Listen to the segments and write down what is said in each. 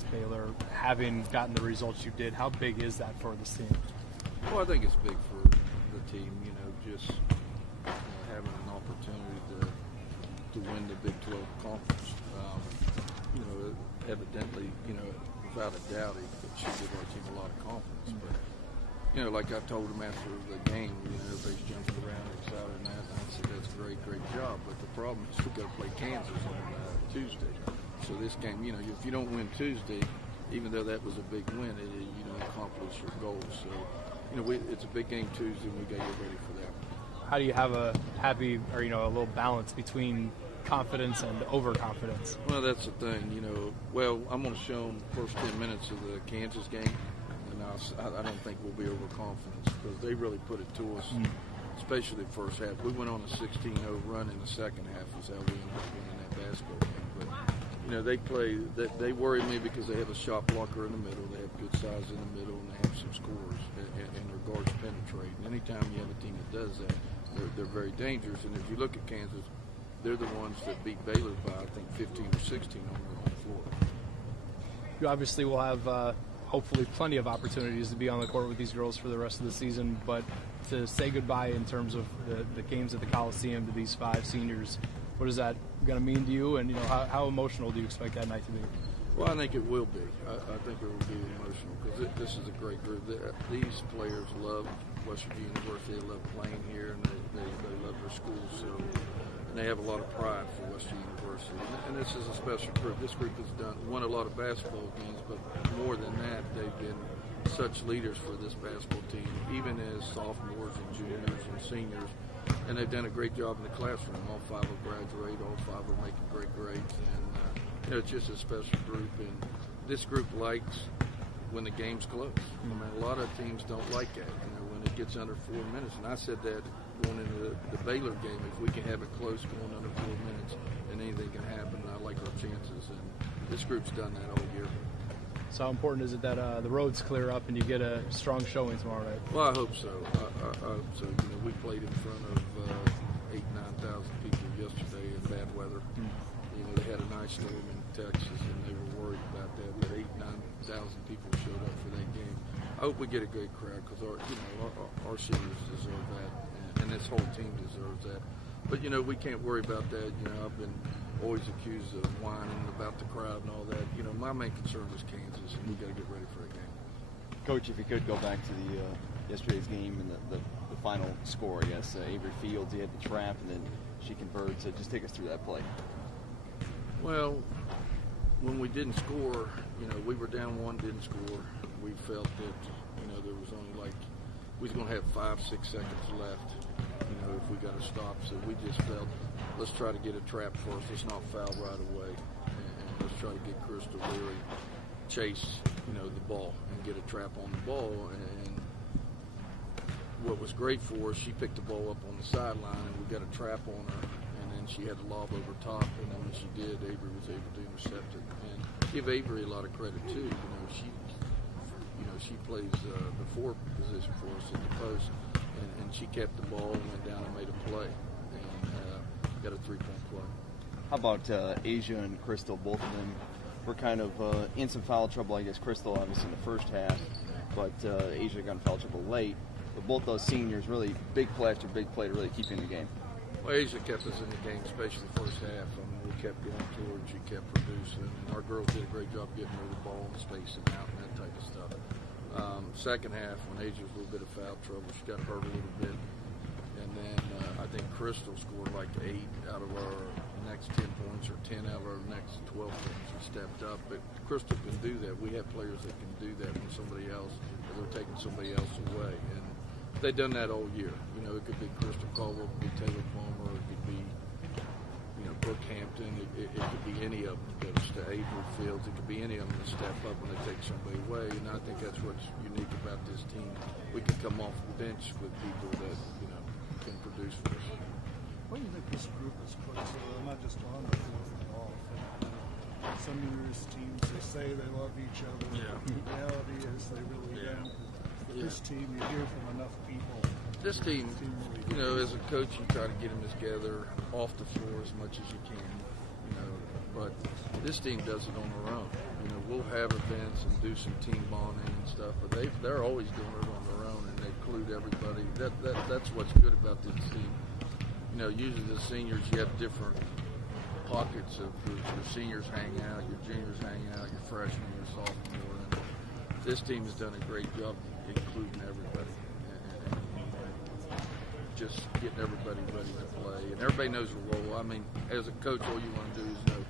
against Baylor, having gotten the results you did. How big is that for this team? Well, I think it's big for the team, just having an opportunity to win the Big 12 conference. Evidently, without a doubt, it should give our team a lot of confidence. But, like I told him after the game, everybody's jumping around excited and that. And I said, that's a great job. But the problem is we've got to play Kansas on Tuesday. So this game, if you don't win Tuesday, even though that was a big win, you don't accomplish your goals. So, it's a big game Tuesday, and we got to get ready for that. How do you have a happy or, a little balance between confidence and overconfidence? Well, that's the thing, I'm going to show them the first 10 minutes of the Kansas game, and I don't think we'll be overconfident because they really put it to us, especially the first half. We went on a 16-0 run in the second half is how we ended up winning that basketball game. But, they worry me because they have a shot blocker in the middle, they have good size in the middle, and they have some scorers, and their guards penetrate. And anytime you have a team that does that, they're very dangerous. And if you look at Kansas, they're the ones that beat Baylor by, I think, 15 or 16 on their home floor. You obviously will have, hopefully, plenty of opportunities to be on the court with these girls for the rest of the season. But to say goodbye in terms of the games at the Coliseum to these 5 seniors, what is that going to mean to you? And, how emotional do you expect that night to be? Well, I think it will be. I think it will be emotional because this is a great group. These players love West Virginia University. They love playing here, and they love their school. So. And they have a lot of pride for West Virginia University. And this is a special group. This group has won a lot of basketball games, but more than that, they've been such leaders for this basketball team, even as sophomores and juniors and seniors. And they've done a great job in the classroom. All 5 will graduate. All 5 are making great grades. And it's just a special group. And this group likes when the game's close. A lot of teams don't like that, when it gets under 4 minutes. And I said that going into the Baylor game, if we can have it close going under 4 minutes, then anything can happen. I like our chances, and this group's done that all year. So how important is it that the roads clear up and you get a strong showing tomorrow night? Well, I hope so. I hope so. We played in front of 8,000 to 9,000 people yesterday in bad weather. They had a nice storm in Texas, and they were worried about that. But 8,000 to 9,000 people showed up for that game. I hope we get a great crowd because our seniors deserve that. And this whole team deserves that. But, we can't worry about that. I've been always accused of whining about the crowd and all that. My main concern is Kansas, and we've got to get ready for that game. Coach, if you could go back to the yesterday's game and the final score, I guess. Avery Fields, he had the trap, and then she converts. So just take us through that play. Well, when we didn't score, we were down 1, didn't score. We felt that, there was only we was going to have 5-6 seconds left, if we got to stop. So we just felt, let's try to get a trap first. Let's not foul right away. And let's try to get Crystal Leary chase, the ball and get a trap on the ball. And what was great for us, she picked the ball up on the sideline, and we got a trap on her. And then she had a lob over top. And then when she did, Avery was able to intercept it. And give Avery a lot of credit, too. She plays the 4 position for us at the post, and she kept the ball and went down and made a play, and got a 3-point play. How about Asia and Crystal? Both of them were kind of in some foul trouble. I guess Crystal obviously in the first half, but Asia got in foul trouble late. But both those seniors really big play after big play to really keep in the game. Well, Asia kept us in the game, especially the first half. We kept going toward, she kept producing, and our girls did a great job getting her the ball and spacing out and that type of stuff. Second half, when Asia was a little bit of foul trouble, she got hurt a little bit. And then I think Crystal scored like 8 out of our next 10 points or 10 out of our next 12 points. She stepped up. But Crystal can do that. We have players that can do that when somebody else, or they're taking somebody else away. And they've done that all year. It could be Crystal Caldwell, it could be Taylor Palmer, it could be Brooke Hampton, it could be any of them. To Avery Fields, it could be any of them that step up when they take somebody away. And I think that's what's unique about this team. We can come off the bench with people that can produce for us. What do you think this group is close to? Not just on the field, but off. Some of these teams, they say they love each other. Yeah. The reality is they really don't. This team, you hear from enough people. This team, as a coach, you try to get them together off the floor as much as you can, but this team does it on their own. You know, we'll have events and do some team bonding and stuff, but they're always doing it on their own, and they include everybody. That's what's good about this team. You know, usually the seniors, you have different pockets of your seniors hang out, your juniors hang out, your freshmen, your sophomore. And this team has done a great job including everybody and just getting everybody ready to play. And everybody knows their role. I mean, as a coach, all you want to do is know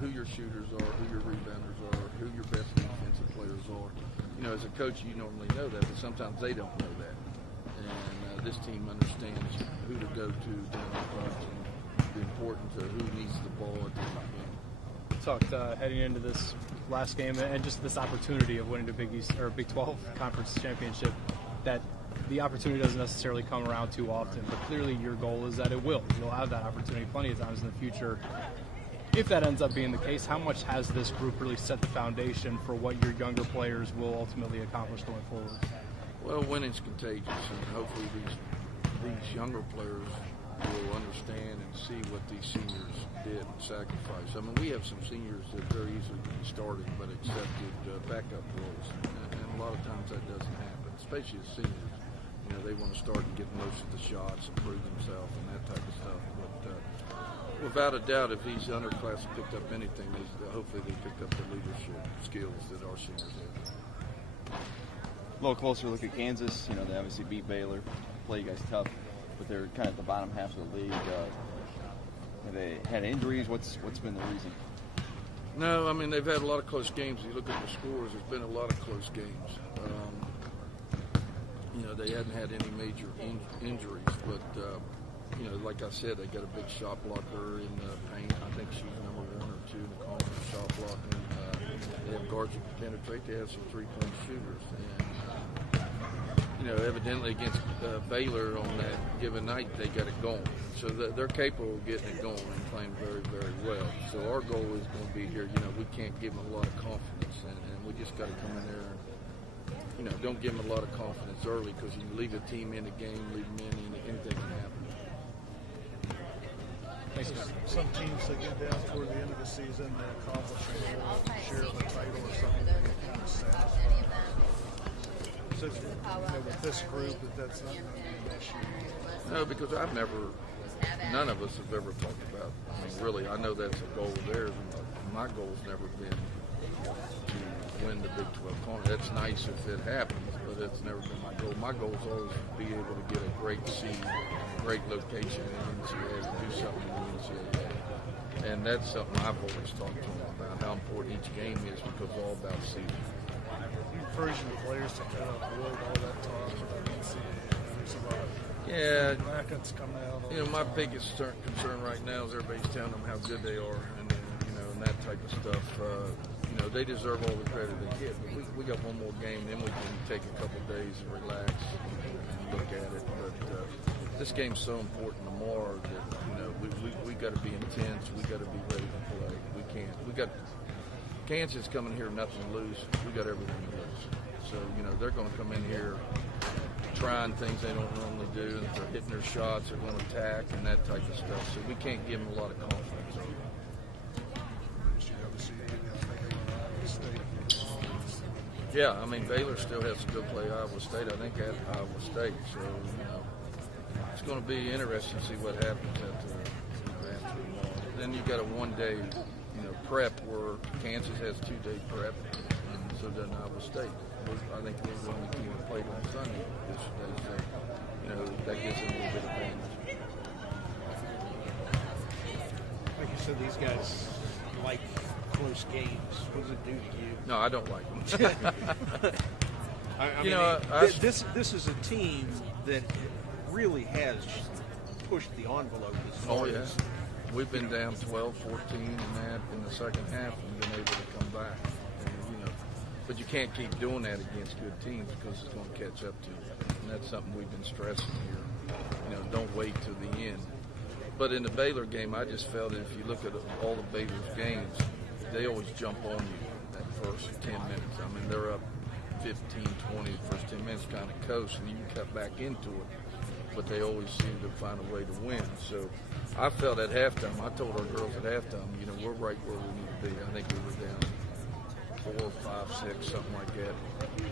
who your shooters are, who your rebounders are, who your best defensive players are. You know, as a coach, you normally know that, but sometimes they don't know that. And this team understands who to go to down the front and the importance of who needs the ball at the end of the game. Talked heading into this last game and just this opportunity of winning the Big East or Big 12 Conference Championship, that the opportunity doesn't necessarily come around too often, but clearly your goal is that it will. You'll have that opportunity plenty of times in the future. If that ends up being the case, how much has this group really set the foundation for what your younger players will ultimately accomplish going forward? Well, winning's contagious, and hopefully these younger players will understand and see what these seniors did and sacrificed. I mean, we have some seniors that very easily could be starting but accepted backup roles, and a lot of times that doesn't happen, especially as seniors. You know, they want to start and get most of the shots and prove themselves and that type of stuff. But without a doubt, if these underclass picked up anything, hopefully they picked up the leadership skills that our seniors have. A little closer look at Kansas. You know, they obviously beat Baylor, play you guys tough, but they're kind of at the bottom half of the league. Have they had injuries? What's been the reason? No, I mean, they've had a lot of close games. You look at the scores, there's been a lot of close games. You know, they hadn't had any major injuries, but, you know, like I said, they got a big shot blocker in the paint. I think she's number 1 or 2 in the conference shot blocking. They have guards who can penetrate. They have some three-point shooters. And, you know, evidently against Baylor on that given night, they got it going. So they're capable of getting it going and playing very, very well. So our goal is going to be here, you know, we can't give them a lot of confidence, and we just got to come in there and, you know, don't give them a lot of confidence early, because you leave a team in the game, leave them in, anything can happen. Some teams that get down toward the end of the season, they accomplish a goal, share of a title or something, they get kind of satisfied. So, you know, with this group, that's not going to be an issue. No, because none of us have ever talked about, I mean, really, I know that's a goal of theirs, and my goal's never been to win the Big 12 Conference. That's nice if it happens, but it's never been my goal. My goal is always to be able to get a great seed, great location in the NCAA, do something in the NCAA. And that's something I've always talked to them about, how important each game is, because it's all about seeding. You encourage the players to kind of avoid all that talk about the NCAA. There's a lot of brackets coming out. You know, my biggest concern right now is everybody's telling them how good they are, and you know, and that type of stuff. You know, they deserve all the credit they get. But we got one more game, then we can take a couple days and relax and look at it. But this game's so important tomorrow that, you know, we got to be intense. We got to be ready to play. We got Kansas coming here, nothing to lose. We got everything to lose. So, you know, they're going to come in here trying things they don't normally do, and if they're hitting their shots, they're going to attack and that type of stuff. So we can't give them a lot of confidence. Yeah, I mean, Baylor still has to go play Iowa State, I think, at Iowa State. So, you know, it's going to be interesting to see what happens after tomorrow. Then you've got a one-day, you know, prep where Kansas has 2-day prep, and so does Iowa State. I think we're the only team that played on Sunday yesterday, so, you know, that gives them a little bit of advantage. Like you said, these guys like close games. What does it do to you? No, I don't like them. I you mean, know, this is a team that really has pushed the envelope as far as, we've been down 12, 14 in the second half and been able to come back. And, you know, but you can't keep doing that against good teams, because it's going to catch up to you. And that's something we've been stressing here. You know, don't wait till the end. But in the Baylor game, I just felt that if you look at all the Baylor's games, they always jump on you that first 10 minutes. I mean, they're up 15, 20, the first 10 minutes kind of coast, and you can cut back into it. But they always seem to find a way to win. So I felt at halftime, I told our girls at halftime, you know, we're right where we need to be. I think we were down 4, 5, 6, something like that.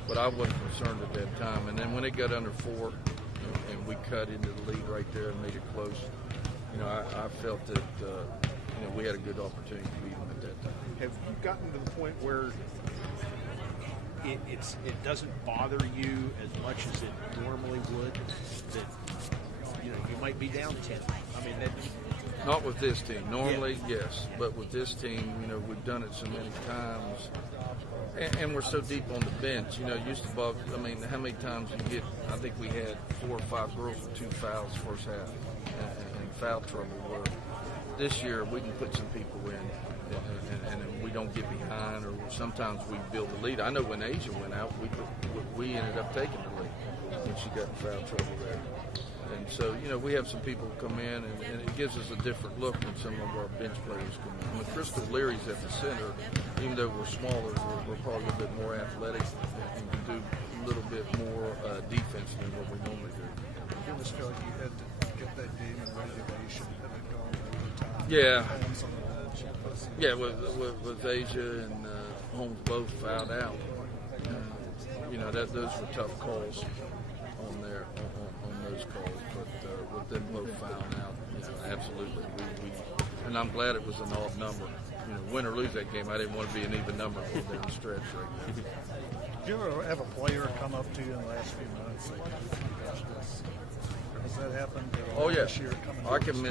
But I wasn't concerned at that time. And then when it got under 4, and we cut into the lead right there and made it close, I felt that we had a good opportunity to beat them at that time. Have you gotten to the point where it doesn't bother you as much as it normally would, that you might be down 10? I mean, not with this team. Normally, yes, but with this team, we've done it so many times, and we're so deep on the bench. It used to bug. I mean, how many times you get? I think we had 4 or 5 girls with 2 fouls first half, and foul trouble. Where this year we can put some people in, and we don't get behind, or sometimes we build the lead. I know when Asia went out, we ended up taking the lead when she got in foul trouble there. And so, we have some people come in, and it gives us a different look when some of our bench players come in. When Crystal Leary's at the center, even though we're smaller, we're probably a little bit more athletic and can do a little bit more defense than what we normally do. You almost feel like you had to get that game in regulation and it gone overtime. Yeah. Holmes on the bench. Yeah, with Asia and Holmes both fouled out. Those were tough calls on those calls, but with them both fouling out, absolutely. And I'm glad it was an odd number. Win or lose that game, I didn't want to be an even number going down the stretch right now. Did you ever have a player come up to you in the last few months and say, gosh, has that happened this year? I can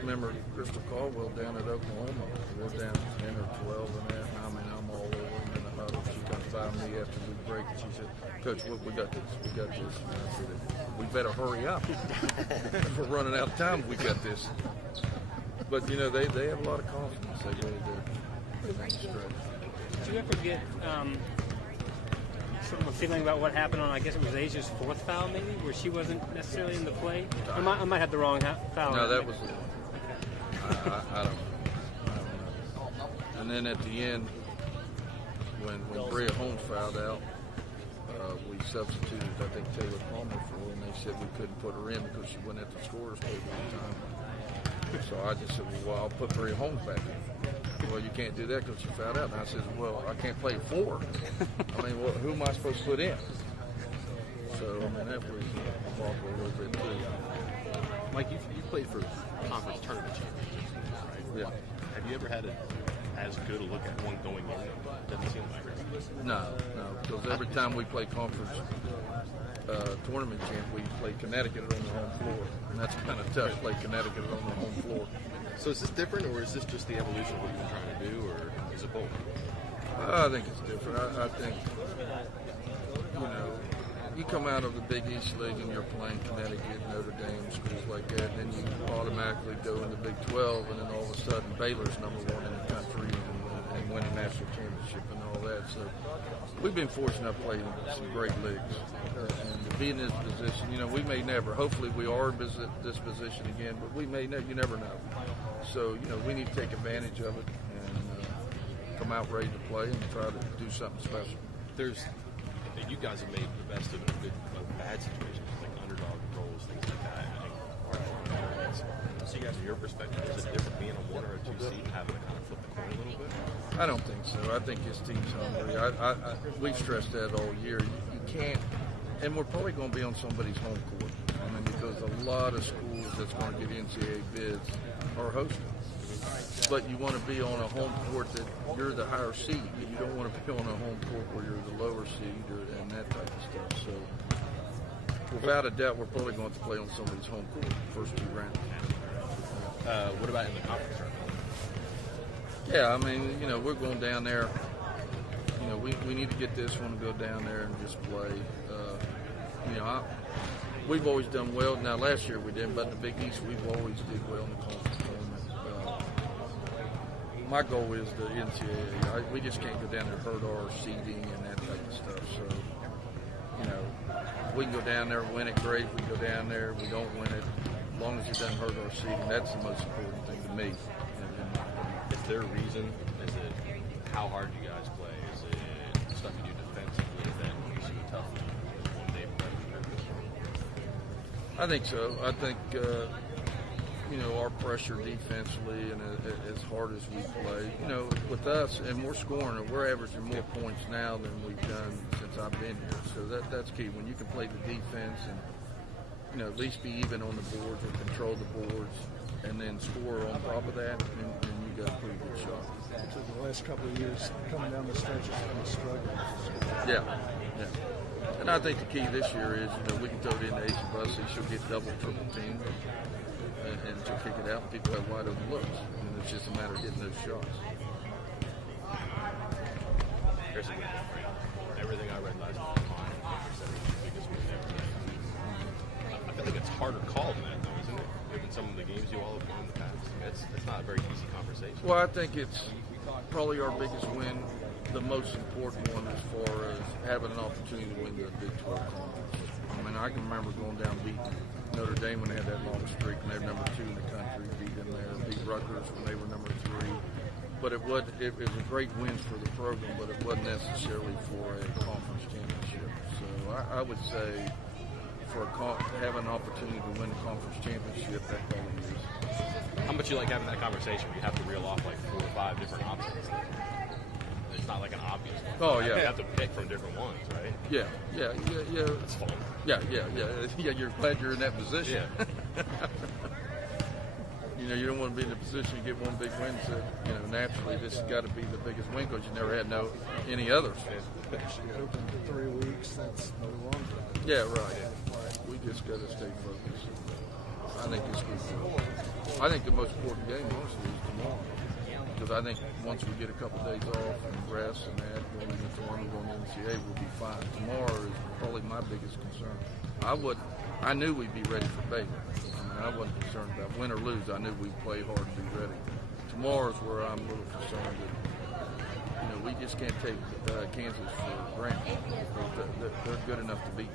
remember Crystal Caldwell down at Oklahoma. We're down 10 or 12 and that, and I'm all over them in the huddle. She comes by me after we break, and she said, Coach, we got this. And I said, we better hurry up. We're running out of time. We got this. But, they have a lot of confidence. They really do. Did you ever get sort of a feeling about what happened on, I guess it was Asia's 4th foul, maybe, where she wasn't necessarily in the play? I might have the wrong foul. No, that was the one. I don't know. And then at the end, when Bria Holmes fouled out, we substituted, I think, Taylor Palmer for her, and they said we couldn't put her in because she wasn't at the scorer's table at the time. So I just said, well, I'll put Bria Holmes back in. Well, you can't do that because she fouled out. And I said, well, I can't play 4. I mean, who am I supposed to put in? So, I mean, that was awful a little bit, too. Mike, you played for conference tournament championships, right? Yeah. Have you ever had as good a look at one going in? Doesn't seem like it. No, because every time we play conference tournament champ, we play Connecticut on the home floor, and that's kind of tough, play Connecticut on the home floor. So is this different, or is this just the evolution of what you've been trying to do, or is it both? I think it's different. I think, you come out of the Big East League and you're playing Connecticut, Notre Dame, schools like that, and then you automatically go into Big 12, and then all of a sudden Baylor's #1 in the country and win a national championship and all that. So we've been fortunate enough to play in some great leagues. And to be in this position, we may never, hopefully we are in this position again, but we may never, you never know. So, we need to take advantage of it and come out ready to play and try to do something special. You guys have made the best of bad situations, like underdog roles, things like that. So you guys, from your perspective, is it different being a 1 or a 2 seed, having to kind of flip the coin a little bit? I don't think so. I think his team's hungry. We've stressed that all year. You can't, and we're probably going to be on somebody's home court. I mean, because a lot of schools that's going to get NCAA bids are hosting. But you want to be on a home court that you're the higher seed. You don't want to be on a home court where you're the lower seed and that type of stuff. So, without a doubt, we're probably going to play on somebody's home court the first 2 rounds. What about in the conference round? Yeah, I mean, we're going down there. We need to get this one and go down there and just play. We've always done well. Now, last year we didn't, but in the Big East, we've always did well in the conference tournament. My goal is the NCAA. We just can't go down there and hurt our seeding and that type of stuff. So, we can go down there and win it, great. We go down there, we don't win it. As long as it doesn't hurt our seeding, that's the most important thing to me. Is there a reason? Is it how hard you guys play? Is it stuff you do defensively that makes you a tough one-day play? I think so. I think our pressure defensively and as hard as we play. With us, and we're scoring, we're averaging more points now than we've done since I've been here. So that's key. When you can play the defense and, at least be even on the boards or control the boards and then score on top of that, and you got a pretty good shot. So the last couple of years, coming down the stretch, it's been a struggle. Yeah. And I think the key this year is, we can throw it into Asia Bussey. She'll get double, triple teamed, and she'll kick it out. And people have wide open looks, and it's just a matter of getting those shots. Here's a good one. Everything I read last night, biggest win ever. I feel like it's harder call than that, though, isn't it? Given some of the games you all have won in the past, it's not a very easy conversation. Well, I think it's probably our biggest win. The most important one as far as having an opportunity to win the Big 12 conference. I mean, I can remember going down beating Notre Dame when they had that long streak, and they were number 2 in the country, beat them there, beat Rutgers when they were number 3. But it was a great win for the program, but it wasn't necessarily for a conference championship. So I would say for having an opportunity to win a conference championship, that probably is. How much you like having that conversation where you have to reel off like 4 or 5 different options? It's not like an obvious one. Oh, yeah. You have to pick from different ones, right? Yeah. It's fun. Yeah, you're glad you're in that position. Yeah. You don't want to be in a position to get one big win. So, naturally, this has got to be the biggest win because you never had any others. Open 3 weeks, that's no longer. Yeah, right. We just got to stay focused. I think it's good. I think the most important game, honestly, is tomorrow. Because I think once we get a couple days off and rest and that, going into tournament, going to NCAA, we'll be fine. Tomorrow is probably my biggest concern. I knew we'd be ready for Baylor. I wasn't concerned about win or lose. I knew we'd play hard and be ready. Tomorrow's where I'm a little concerned that, we just can't take Kansas for granted. They're good enough to beat.